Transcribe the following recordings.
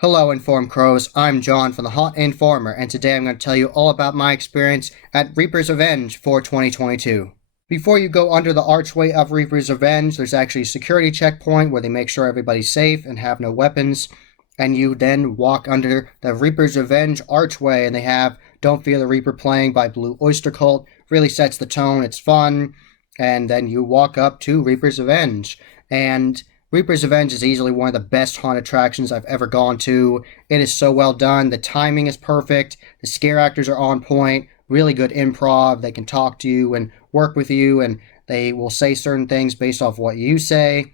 Hello, Informed Crows. I'm John from the Haunt Informer, and today I'm going to tell you all about my experience at Reaper's Revenge for 2022. Before you go under the archway of Reaper's Revenge, there's actually a security checkpoint where they make sure everybody's safe and have no weapons, and you then walk under the Reaper's Revenge archway, and they have Don't Fear the Reaper playing by Blue Oyster Cult. Really sets the tone, it's fun, and then you walk up to Reaper's Revenge, and Reaper's Revenge is easily one of the best haunt attractions I've ever gone to. It is so well done. The timing is perfect. The scare actors are on point. Really good improv. They can talk to you and work with you, and they will say certain things based off what you say.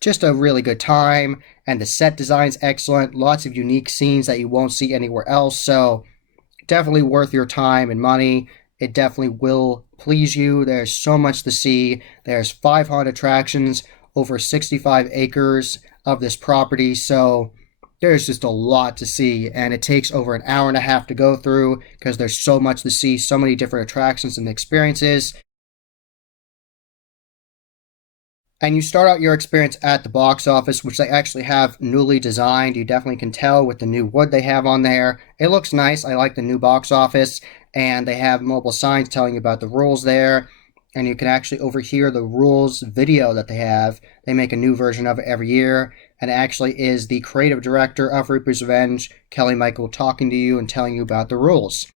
Just a really good time, and the set design's excellent. Lots of unique scenes that you won't see anywhere else, so definitely worth your time and money. It definitely will please you. There's so much to see. There's 5 haunt attractions, over 65 acres of this property, so there's just a lot to see, and it takes over an hour and a half to go through because there's so much to see, so many different attractions and experiences. And you start out your experience at the box office, which they actually have newly designed. You definitely can tell with the new wood they have on there. It looks nice. I like the new box office, and they have mobile signs telling you about the rules there. And you can actually overhear the rules video that they have. They make a new version of it every year, and it actually is the creative director of Reaper's Revenge, Kelly Michael, talking to you and telling you about the rules.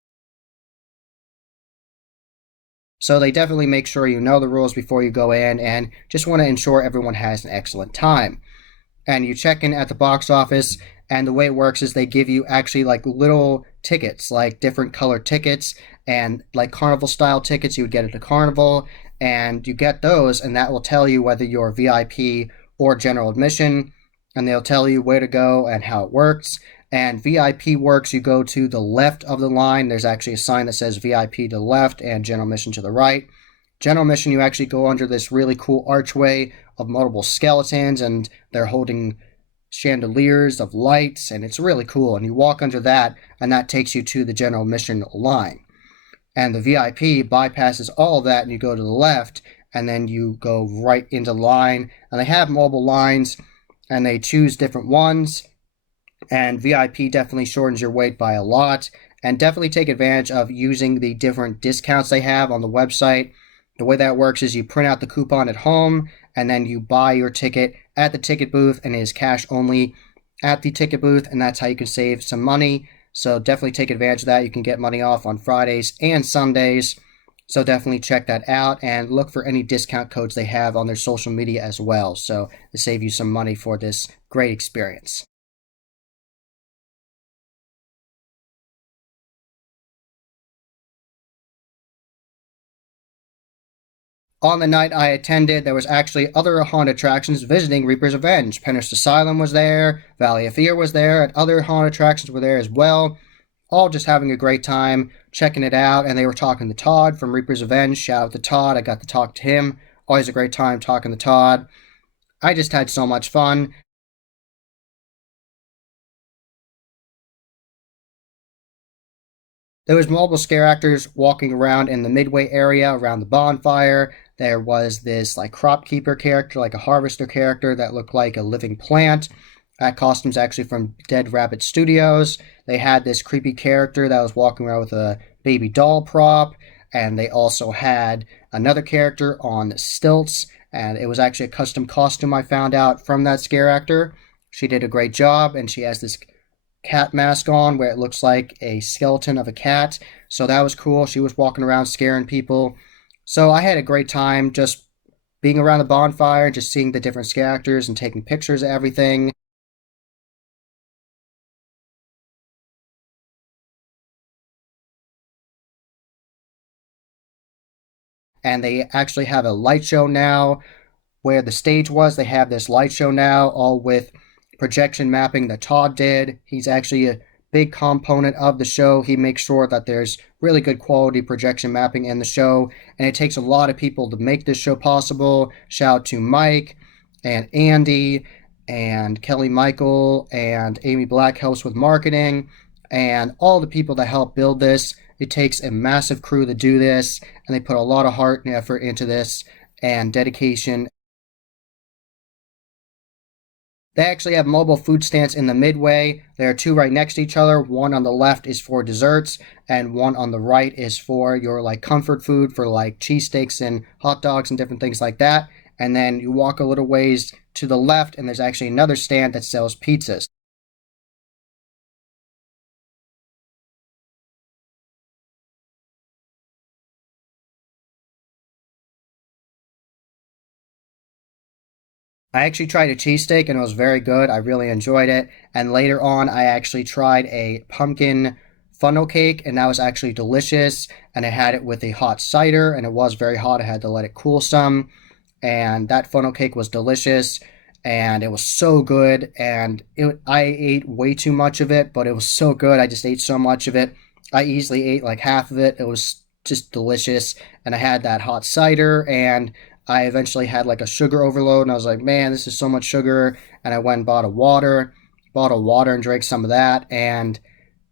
So they definitely make sure you know the rules before you go in and just want to ensure everyone has an excellent time. And you check in at the box office, and the way it works is they give you actually like little tickets, like different colored tickets, and like carnival style tickets you would get at a carnival, and you get those, and that will tell you whether you're VIP or general admission, and they'll tell you where to go and how it works. And VIP works, you go to the left of the line. There's actually a sign that says VIP to the left and general admission to the right. General admission, you actually go under this really cool archway of multiple skeletons, and they're holding chandeliers of lights, and it's really cool. And you walk under that, and that takes you to the general admission line. And the VIP bypasses all of that, and you go to the left, and then you go right into line. And they have mobile lines, and they choose different ones. And VIP definitely shortens your wait by a lot. And definitely take advantage of using the different discounts they have on the website. The way that works is you print out the coupon at home, and then you buy your ticket at the ticket booth, and it is cash only at the ticket booth, and that's how you can save some money. So definitely take advantage of that. You can get money off on Fridays and Sundays. So definitely check that out and look for any discount codes they have on their social media as well. So to save you some money for this great experience. On the night I attended, there was actually other haunt attractions visiting Reaper's Revenge. Penrith Asylum was there, Valley of Fear was there, and other haunt attractions were there as well. All just having a great time, checking it out, and they were talking to Todd from Reaper's Revenge. Shout out to Todd, I got to talk to him. Always a great time talking to Todd. I just had so much fun. There was mobile scare actors walking around in the midway area around the bonfire. There was this like crop keeper character, like a harvester character that looked like a living plant. That costume's actually from Dead Rabbit Studios. They had this creepy character that was walking around with a baby doll prop, and they also had another character on stilts, and it was actually a custom costume I found out from that scare actor. She did a great job, and she has this cat mask on where it looks like a skeleton of a cat. So that was cool. She was walking around scaring people. So I had a great time just being around the bonfire, just seeing the different scare actors and taking pictures of everything. And they actually have a light show now where the stage was. They have this light show now, all with projection mapping that Todd did. He's actually a big component of the show. He makes sure that there's really good quality projection mapping in the show, and it takes a lot of people to make this show possible. Shout out to Mike and Andy and Kelly Michael and Amy Black helps with marketing, and all the people that help build this. It takes a massive crew to do this, and they put a lot of heart and effort into this and dedication. They actually have mobile food stands in the midway. There are two right next to each other. One on the left is for desserts, and one on the right is for your like comfort food for like cheesesteaks and hot dogs and different things like that. And then you walk a little ways to the left, and there's actually another stand that sells pizzas. I actually tried a cheesesteak and it was very good. I really enjoyed it. And later on, I actually tried a pumpkin funnel cake and that was actually delicious. And I had it with a hot cider and it was very hot. I had to let it cool some. And that funnel cake was delicious and it was so good. And I ate way too much of it, but it was so good. I just ate so much of it. I easily ate like half of it. It was just delicious. And I had that hot cider and I eventually had like a sugar overload and I was like, man, this is so much sugar. And I went and bought a water and drank some of that. And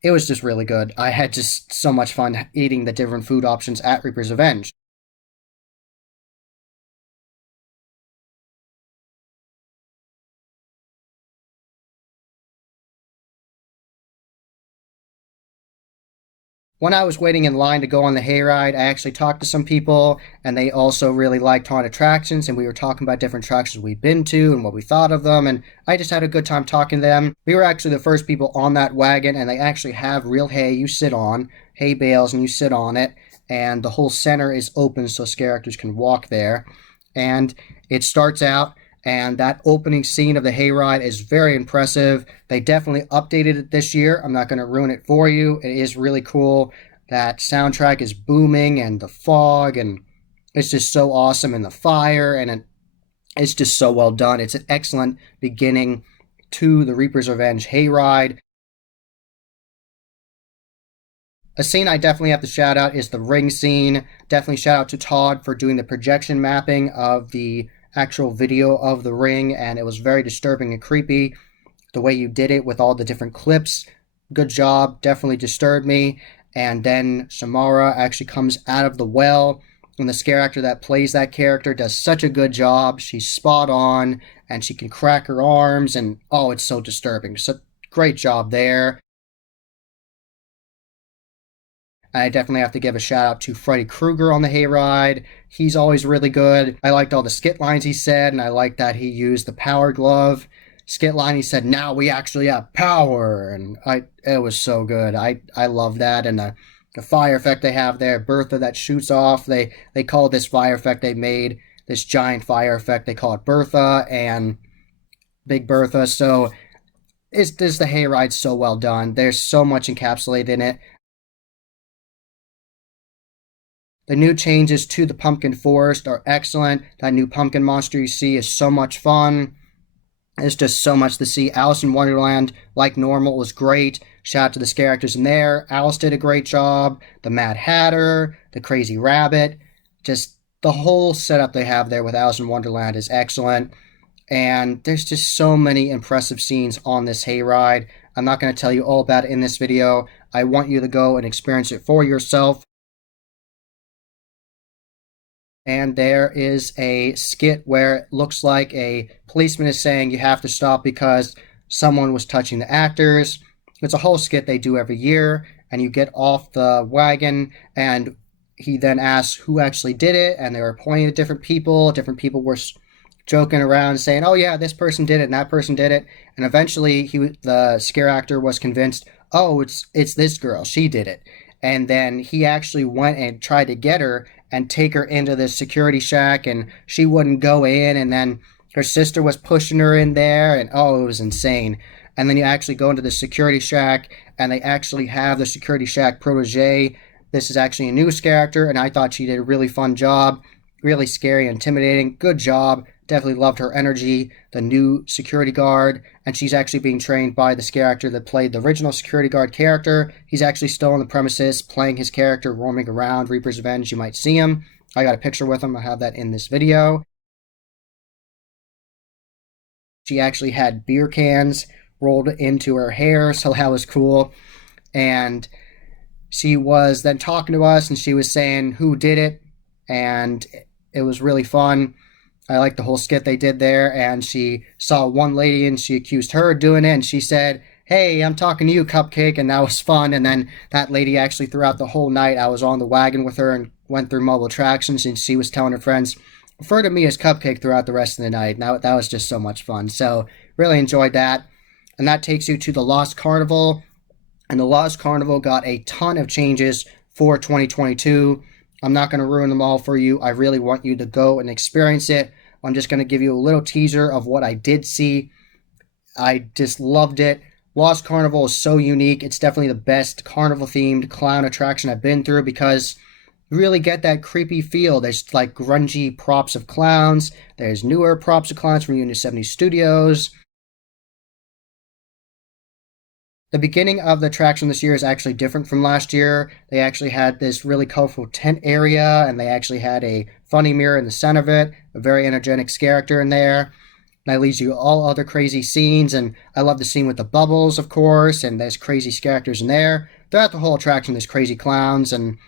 it was just really good. I had just so much fun eating the different food options at Reaper's Revenge. When I was waiting in line to go on the hayride, I actually talked to some people, and they also really liked haunted attractions, and we were talking about different attractions we'd been to and what we thought of them, and I just had a good time talking to them. We were actually the first people on that wagon, and they actually have real hay you sit on, hay bales, and you sit on it, and the whole center is open so scare actors can walk there. And it starts out and that opening scene of the hayride is very impressive. They definitely updated it this year. I'm not going to ruin it for you. It is really cool. That soundtrack is booming and the fog and it's just so awesome and the fire and it's just so well done. It's an excellent beginning to the Reaper's Revenge hayride. A scene I definitely have to shout out is the ring scene. Definitely shout out to Todd for doing the projection mapping of the actual video of the ring, and it was very disturbing and creepy. The way you did it with all the different clips, good job, definitely disturbed me. And then Samara actually comes out of the well, and the scare actor that plays that character does such a good job. She's spot on, and she can crack her arms, and oh, it's so disturbing. So great job there. I definitely have to give a shout out to Freddy Krueger on the hayride. He's always really good. I liked all the skit lines he said, and I liked that he used the power glove skit line. He said, "Now we actually have power," and it was so good. I love that, and the fire effect they have there, Bertha that shoots off. They call this fire effect they made this giant fire effect. They call it Bertha and Big Bertha. So is the hayride so well done? There's so much encapsulated in it. The new changes to the pumpkin forest are excellent. That new pumpkin monster you see is so much fun. It's just so much to see. Alice in Wonderland, like normal, was great. Shout out to the scare actors in there. Alice did a great job. The Mad Hatter, the Crazy Rabbit, just the whole setup they have there with Alice in Wonderland is excellent. And there's just so many impressive scenes on this hayride. I'm not going to tell you all about it in this video. I want you to go and experience it for yourself. And there is a skit where it looks like a policeman is saying you have to stop because someone was touching the actors. It's a whole skit they do every year, and you get off the wagon, and he then asks who actually did it, and they were pointing at different people. Different people were joking around, saying, "Oh yeah, this person did it, and that person did it," and eventually the scare actor was convinced, "Oh, it's this girl, she did it," and then he actually went and tried to get her and take her into the security shack, and she wouldn't go in, and then her sister was pushing her in there, and oh, it was insane. And then you actually go into the security shack, and they actually have the security shack protege. This is actually a new character, and I thought she did a really fun job, really scary, intimidating, good job. Definitely loved her energy, the new security guard, and she's actually being trained by the scare actor that played the original security guard character. He's actually still on the premises playing his character, roaming around Reaper's Revenge. You might see him. I got a picture with him. I have that in this video. She actually had beer cans rolled into her hair, so that was cool. And she was then talking to us, and she was saying who did it, and it was really fun. I like the whole skit they did there, and she saw one lady and she accused her of doing it, and she said, "Hey, I'm talking to you, Cupcake," and that was fun. And then that lady actually, throughout the whole night, I was on the wagon with her and went through mobile attractions, and she was telling her friends, refer to me as Cupcake throughout the rest of the night. Now that was just so much fun. So really enjoyed that. And that takes you to the Lost Carnival. And the Lost Carnival got a ton of changes for 2022. I'm not going to ruin them all for you. I really want you to go and experience it. I'm just going to give you a little teaser of what I did see. I just loved it. Lost Carnival is so unique. It's definitely the best carnival themed clown attraction I've been through because you really get that creepy feel. There's like grungy props of clowns. There's newer props of clowns from Unit 70 Studios. The beginning of the attraction this year is actually different from last year. They actually had this really colorful tent area, and they actually had a funny mirror in the center of it, a very energetic Scareactor in there. That leads you all other crazy scenes, and I love the scene with the bubbles, of course, and there's crazy Scareactors in there. Throughout the whole attraction, there's crazy clowns, and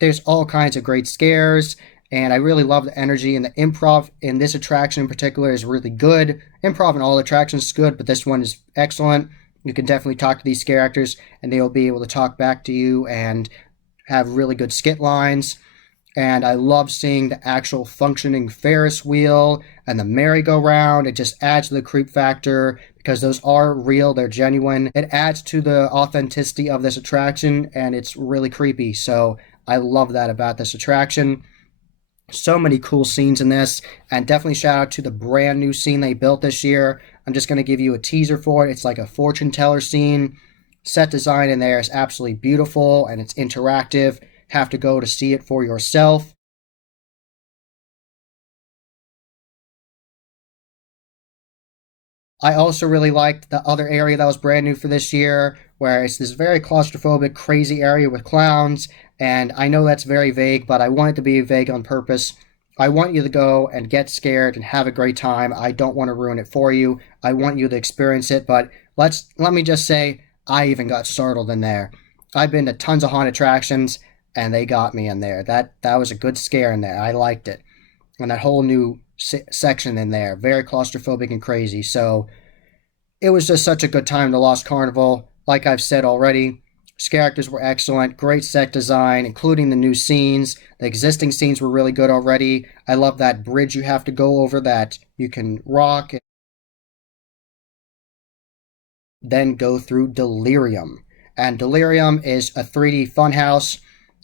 there's all kinds of great scares, and I really love the energy, and the improv in this attraction in particular is really good. Improv in all attractions is good, but this one is excellent. You can definitely talk to these scare actors, and they will be able to talk back to you and have really good skit lines. And I love seeing the actual functioning Ferris wheel and the merry-go-round. It just adds to the creep factor because those are real, they're genuine. It adds to the authenticity of this attraction, and it's really creepy. So I love that about this attraction. So many cool scenes in this, and definitely shout out to the brand new scene they built this year. I'm just going to give you a teaser for it. It's like a fortune teller scene. Set design in there is absolutely beautiful, and it's interactive. Have to go to see it for yourself. I also really liked the other area that was brand new for this year, where it's this very claustrophobic, crazy area with clowns. And I know that's very vague, but I want it to be vague on purpose. I want you to go and get scared and have a great time. I don't want to ruin it for you. I want you to experience it, but let me just say, I even got startled in there. I've been to tons of haunted attractions, and they got me in there. That was a good scare in there. I liked it. And that whole new section in there, very claustrophobic and crazy. So it was just such a good time to Lost Carnival. Like I've said already, Scareactors were excellent, great set design, including the new scenes. The existing scenes were really good already. I love that bridge you have to go over that you can rock, then go through Delirium. And Delirium is a 3D funhouse,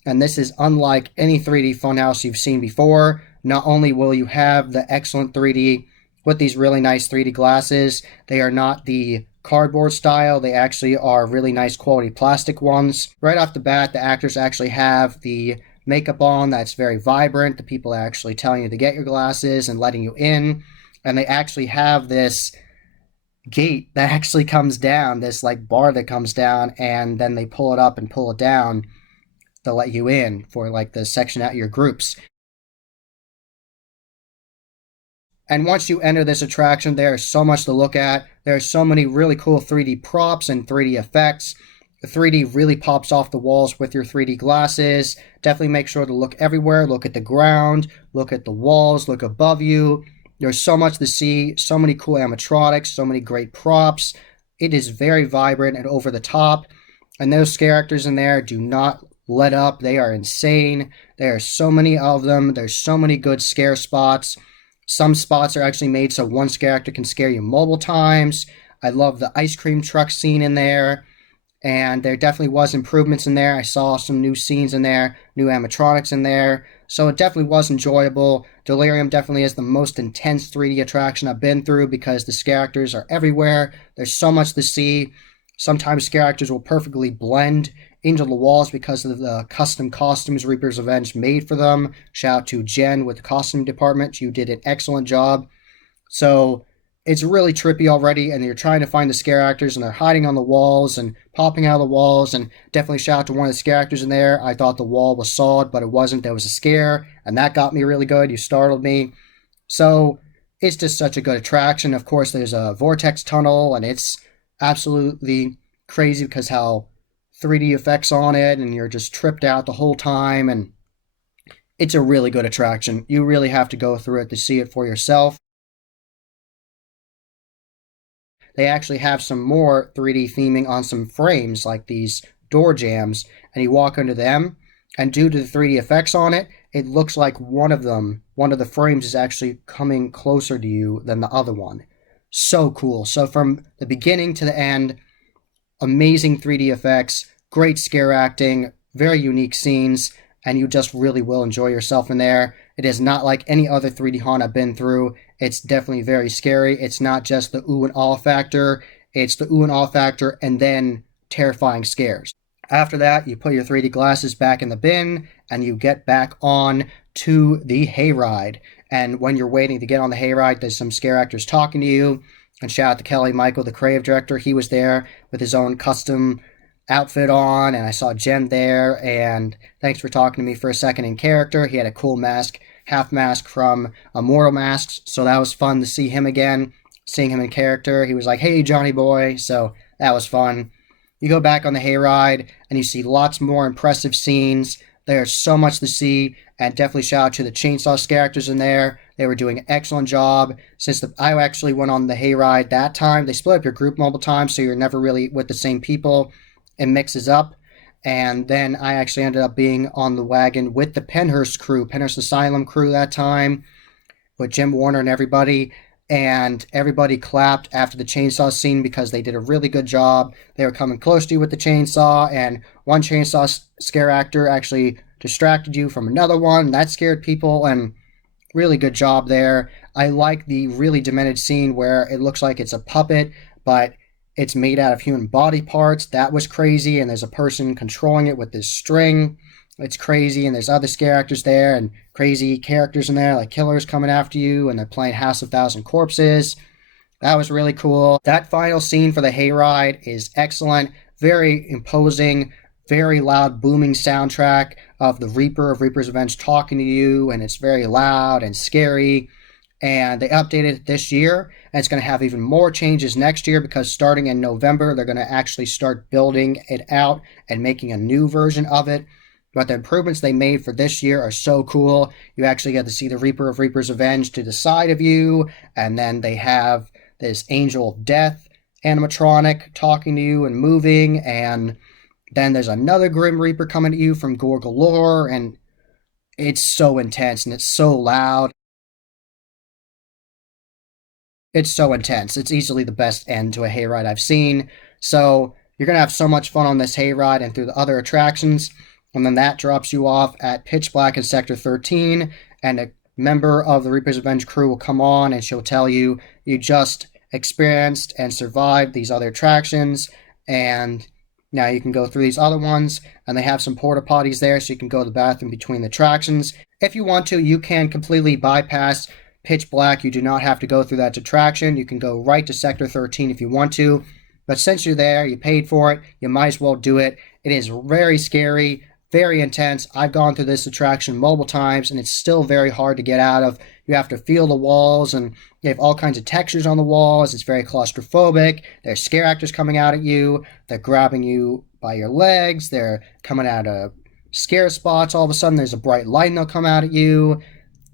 and this is unlike any 3D funhouse you've seen before. Not only will you have the excellent 3D with these really nice 3D glasses, they are not the cardboard style. They actually are really nice quality plastic ones. Right off the bat, the actors actually have the makeup on that's very vibrant. The people are actually telling you to get your glasses and letting you in. And they actually have this gate that actually comes down, this like bar that comes down, and then they pull it up and pull it down to let you in for like the section out your groups. And once you enter this attraction, there is so much to look at. There are so many really cool 3D props and 3D effects. The 3D really pops off the walls with your 3D glasses. Definitely make sure to look everywhere. Look at the ground, look at the walls, look above you. There's so much to see, so many cool animatronics, so many great props. It is very vibrant and over the top. And those scare actors in there do not let up. They are insane. There are so many of them. There's so many good scare spots. Some spots are actually made so one scare actor can scare you multiple times. I love the ice cream truck scene in there. And there definitely was improvements in there. I saw some new scenes in there, new animatronics in there. So it definitely was enjoyable. Delirium definitely is the most intense 3D attraction I've been through because the scare actors are everywhere. There's so much to see. Sometimes scare actors will perfectly blend into the walls because of the custom costumes Reaper's Revenge made for them. Shout out to Jen with the costume department. You did an excellent job. So it's really trippy already, and you're trying to find the scare actors, and they're hiding on the walls and popping out of the walls, and definitely shout out to one of the scare actors in there. I thought the wall was solid, but it wasn't. There was a scare, and that got me really good. You startled me. So it's just such a good attraction. Of course, there's a vortex tunnel, and it's absolutely crazy because how 3D effects on it, and you're just tripped out the whole time, and It's a really good attraction. You really have to go through it to see it for yourself. They actually have some more 3D theming on some frames, like these door jams, and you walk into them, and due to the 3D effects on it, it looks like one of the frames is actually coming closer to you than the other one. So cool. So from the beginning to the end, amazing 3D effects, great scare acting, very unique scenes, and you just really will enjoy yourself in there. It is not like any other 3D haunt I've been through. It's definitely very scary. It's not just the ooh and awe factor, it's the ooh and awe factor and then terrifying scares. After that, you put your 3D glasses back in the bin and you get back on to the hayride. And when you're waiting to get on the hayride, there's some scare actors talking to you. And shout out to Kelly Michael, the creative director. He was there with his own custom outfit on, and I saw Jen there. And thanks for talking to me for a second in character. He had a cool mask, half mask from Immortal Masks, so that was fun to see him again, seeing him in character. He was like, "Hey, Johnny boy," so that was fun. You go back on the hayride, and you see lots more impressive scenes. There's so much to see, and definitely shout out to the chainsaw scare actors in there. They were doing an excellent job. Since I actually went on the hayride that time, they split up your group multiple times, so you're never really with the same people. It mixes up. And then I actually ended up being on the wagon with the Penhurst crew, Penhurst Asylum crew that time, with Jim Warner and everybody. And everybody clapped after the chainsaw scene because they did a really good job. They were coming close to you with the chainsaw, and one chainsaw scare actor actually distracted you from another one. That scared people, and really good job there. I like the really demented scene where it looks like it's a puppet, but it's made out of human body parts. That was crazy, and there's a person controlling it with this string. It's crazy, and there's other scare actors there, and crazy characters in there, like killers coming after you, and they're playing House of Thousand Corpses. That was really cool. That final scene for the hayride is excellent, very imposing, very loud, booming soundtrack of the Reaper of Reaper's Revenge talking to you, and it's very loud and scary. And they updated it this year, and it's going to have even more changes next year because starting in November, they're going to actually start building it out and making a new version of it. But the improvements they made for this year are so cool. You actually get to see the Reaper of Reaper's Revenge to the side of you, and then they have this Angel of Death animatronic talking to you and moving, and then there's another Grim Reaper coming at you from Gore Galore, and it's so intense and it's so loud. It's so intense. It's easily the best end to a hayride I've seen. So you're going to have so much fun on this hayride and through the other attractions. And then that drops you off at Pitch Black in Sector 13. And a member of the Reaper's Revenge crew will come on and she'll tell you you just experienced and survived these other attractions. And now you can go through these other ones. And they have some porta potties there so you can go to the bathroom between the attractions. If you want to, you can completely bypass Pitch Black. You do not have to go through that attraction. You can go right to Sector 13 if you want to. But since you're there, you paid for it, you might as well do it. It is very scary, very intense. I've gone through this attraction multiple times, and it's still very hard to get out of. You have to feel the walls, and you have all kinds of textures on the walls. It's very claustrophobic. There's scare actors coming out at you. They're grabbing you by your legs. They're coming out of scare spots. All of a sudden, there's a bright light, and they'll come out at you.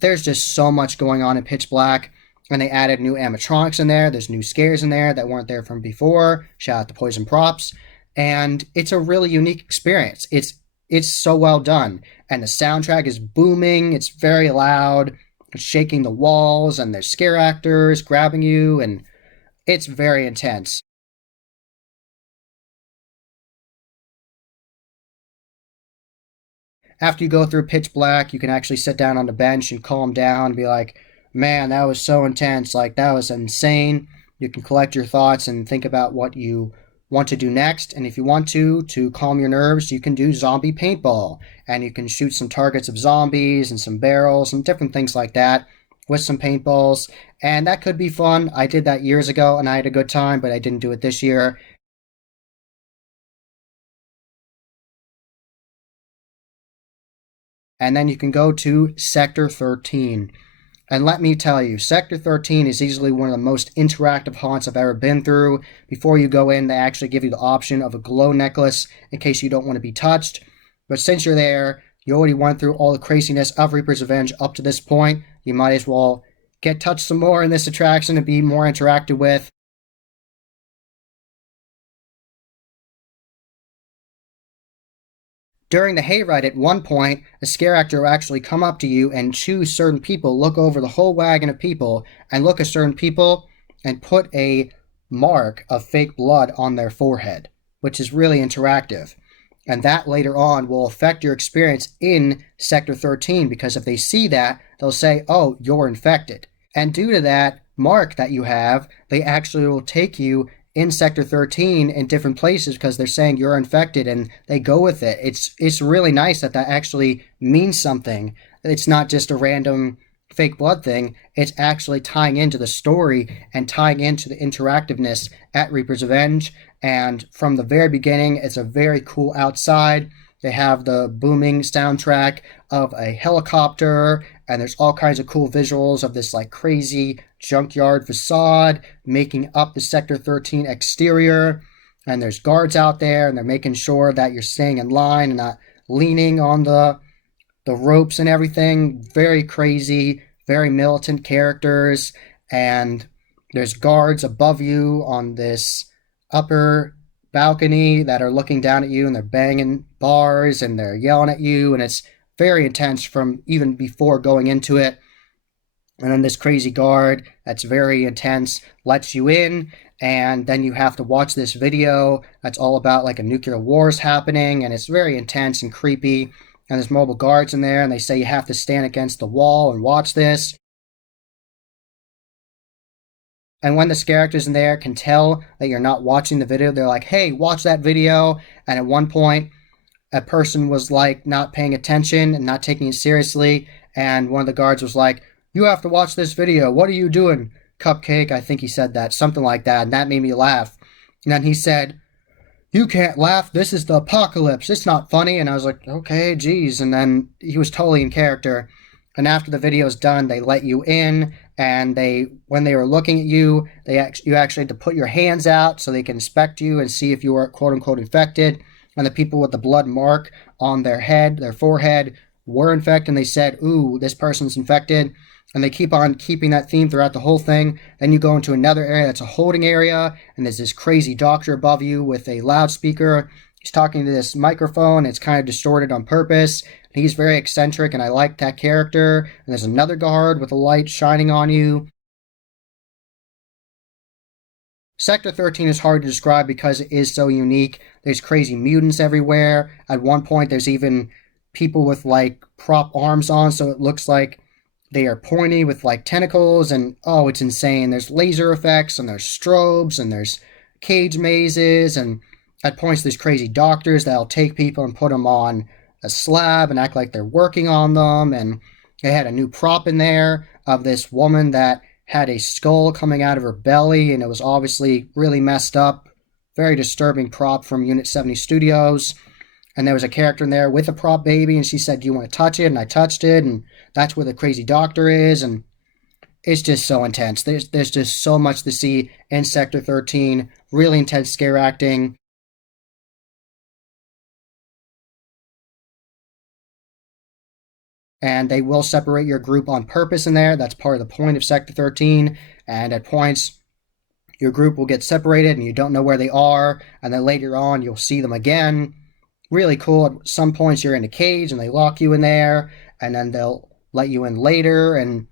There's just so much going on in Pitch Black, and they added new animatronics in there. There's new scares in there that weren't there from before. Shout out to Poison Props. And it's a really unique experience. It's so well done. And the soundtrack is booming. It's very loud. It's shaking the walls, and there's scare actors grabbing you, and it's very intense. After you go through Pitch Black, you can actually sit down on the bench and calm down and be like, man, that was so intense. Like, that was insane. You can collect your thoughts and think about what you want to do next. And if you want to calm your nerves, you can do zombie paintball. And you can shoot some targets of zombies and some barrels and different things like that with some paintballs. And that could be fun. I did that years ago and I had a good time, but I didn't do it this year. And then you can go to Sector 13. And let me tell you, Sector 13 is easily one of the most interactive haunts I've ever been through. Before you go in, they actually give you the option of a glow necklace in case you don't want to be touched. But since you're there, You already went through all the craziness of Reaper's Revenge up to this point. You might as well get touched some more in this attraction and be more interacted with. During the hayride, at one point, a scare actor will actually come up to you and choose certain people, look over the whole wagon of people, and look at certain people and put a mark of fake blood on their forehead, which is really interactive. And that later on will affect your experience in Sector 13, because if they see that, they'll say, oh, you're infected. And due to that mark that you have, they actually will take you in Sector 13 in different places because they're saying you're infected, and they go with it. It's really nice that actually means something. It's not just a random fake blood thing. It's actually tying into the story and tying into the interactiveness at Reaper's Revenge. And from the very beginning, it's a very cool outside. They have the booming soundtrack of a helicopter, and there's all kinds of cool visuals of this like crazy junkyard facade making up the Sector 13 exterior. And there's guards out there, and they're making sure that you're staying in line and not leaning on the ropes and everything. Very crazy, very militant characters. And there's guards above you on this upper balcony that are looking down at you, and they're banging bars and they're yelling at you, and it's very intense from even before going into it. And then this crazy guard that's very intense lets you in, and then you have to watch this video that's all about like a nuclear war is happening, and it's very intense and creepy. And there's mobile guards in there, and they say you have to stand against the wall and watch this. And when the Scareactors in there can tell that you're not watching the video, they're like, hey, watch that video. And at one point, a person was like not paying attention and not taking it seriously. And one of the guards was like, you have to watch this video. What are you doing, Cupcake? I think he said that, something like that. And that made me laugh. And then he said, you can't laugh. This is the apocalypse. It's not funny. And I was like, okay, geez. And then he was totally in character. And after the video's done, they let you in, and when they were looking at you, you actually had to put your hands out so they can inspect you and see if you were quote-unquote infected. And the people with the blood mark on their head, their forehead, were infected, and they said, ooh, this person's infected. And they keep on keeping that theme throughout the whole thing. Then you go into another area that's a holding area, and there's this crazy doctor above you with a loudspeaker. He's talking to this microphone. It's kind of distorted on purpose. He's very eccentric, and I like that character. And there's another guard with a light shining on you. Sector 13 is hard to describe because it is so unique. There's crazy mutants everywhere. At one point, there's even people with like prop arms on, so it looks like they are pointy with like tentacles, and oh, it's insane. There's laser effects, and there's strobes, and there's cage mazes, and at points there's crazy doctors that'll take people and put them on a slab and act like they're working on them. And they had a new prop in there of this woman that had a skull coming out of her belly, and it was obviously really messed up. Very disturbing prop from Unit 70 Studios. And there was a character in there with a prop baby, and she said, do you want to touch it? And I touched it, and that's where the crazy doctor is. And it's just so intense. There's just so much to see in Sector 13. Really intense scare acting. And they will separate your group on purpose in there. That's part of the point of Sector 13. And at points, your group will get separated and you don't know where they are. And then later on, you'll see them again. Really cool. At some points, you're in a cage and they lock you in there. And then they'll let you in later. And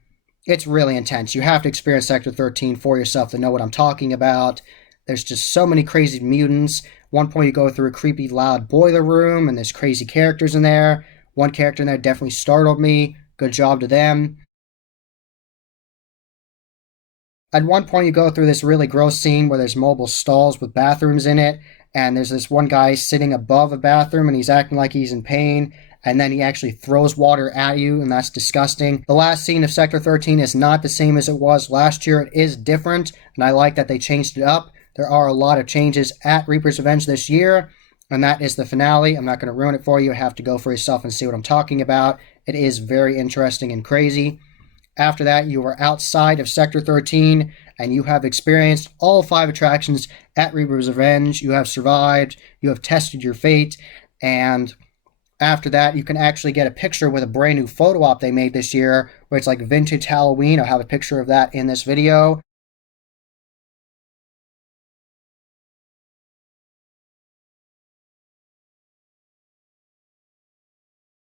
it's really intense. You have to experience Sector 13 for yourself to know what I'm talking about. There's just so many crazy mutants. One point, you go through a creepy, loud boiler room, and there's crazy characters in there. One character in there definitely startled me. Good job to them. At one point, you go through this really gross scene where there's mobile stalls with bathrooms in it, and there's this one guy sitting above a bathroom, and he's acting like he's in pain, and then he actually throws water at you, and that's disgusting. The last scene of Sector 13 is not the same as it was last year. It is different, and I like that they changed it up. There are a lot of changes at Reaper's Revenge this year. And that is the finale. I'm not going to ruin it for you. You have to go for yourself and see what I'm talking about. It is very interesting and crazy. After that, you are outside of Sector 13, and you have experienced all 5 attractions at Reaper's Revenge. You have survived. You have tested your fate. And After that, you can actually get a picture with a brand new photo op they made this year, where it's like vintage Halloween. I'll have a picture of that in this video.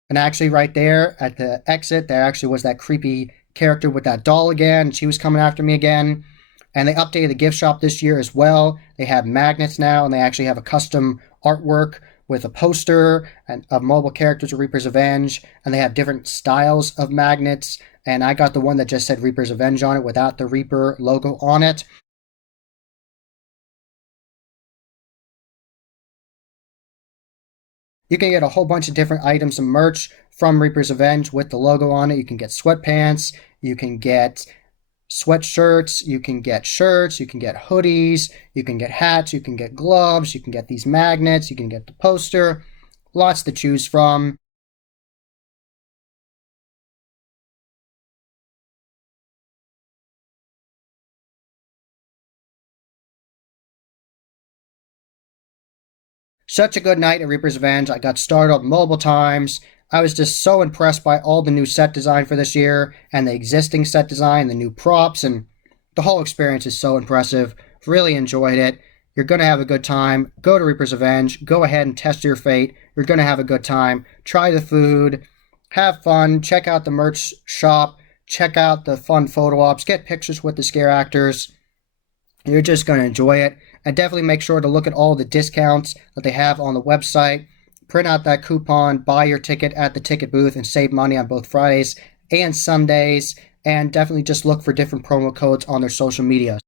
And actually right there at the exit, there actually was that creepy character with that doll again. She was coming after me again. And they updated the gift shop this year as well. They have magnets now, and they actually have a custom artwork with a poster and of mobile characters of Reaper's Revenge. And they have different styles of magnets. And I got the one that just said Reaper's Revenge on it without the Reaper logo on it. You can get a whole bunch of different items and merch from Reaper's Revenge with the logo on it. You can get sweatpants, you can get sweatshirts, you can get shirts, you can get hoodies, you can get hats, you can get gloves, you can get these magnets, you can get the poster. Lots to choose from. Such a good night at Reaper's Revenge. I got started up multiple times. I was just so impressed by all the new set design for this year and the existing set design, the new props, and the whole experience is so impressive. Really enjoyed it. You're going to have a good time. Go to Reaper's Revenge. Go ahead and test your fate. You're going to have a good time. Try the food. Have fun. Check out the merch shop. Check out the fun photo ops. Get pictures with the scare actors. You're just going to enjoy it. And definitely make sure to look at all the discounts that they have on the website. Print out that coupon, buy your ticket at the ticket booth, and save money on both Fridays and Sundays. And definitely just look for different promo codes on their social media.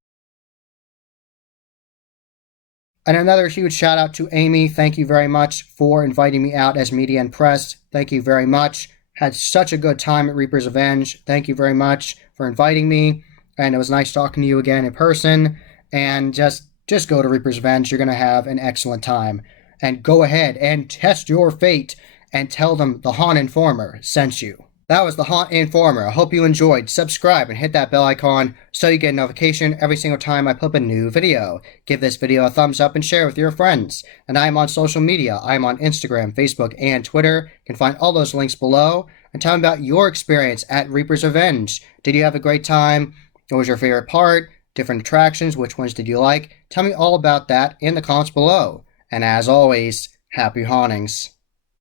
And another huge shout out to Amy. Thank you very much for inviting me out as media and press. Thank you very much. Had such a good time at Reaper's Revenge. Thank you very much for inviting me. And it was nice talking to you again in person. And just go to Reaper's Revenge. You're going to have an excellent time. And go ahead and test your fate and tell them the Haunt Informer sent you. That was the Haunt Informer. I hope you enjoyed. Subscribe and hit that bell icon so you get a notification every single time I put up a new video. Give this video a thumbs up and share with your friends. And I am on social media. I am on Instagram, Facebook, and Twitter. You can find all those links below. And tell me about your experience at Reaper's Revenge. Did you have a great time? What was your favorite part? Different attractions? Which ones did you like? Tell me all about that in the comments below. And as always, happy hauntings.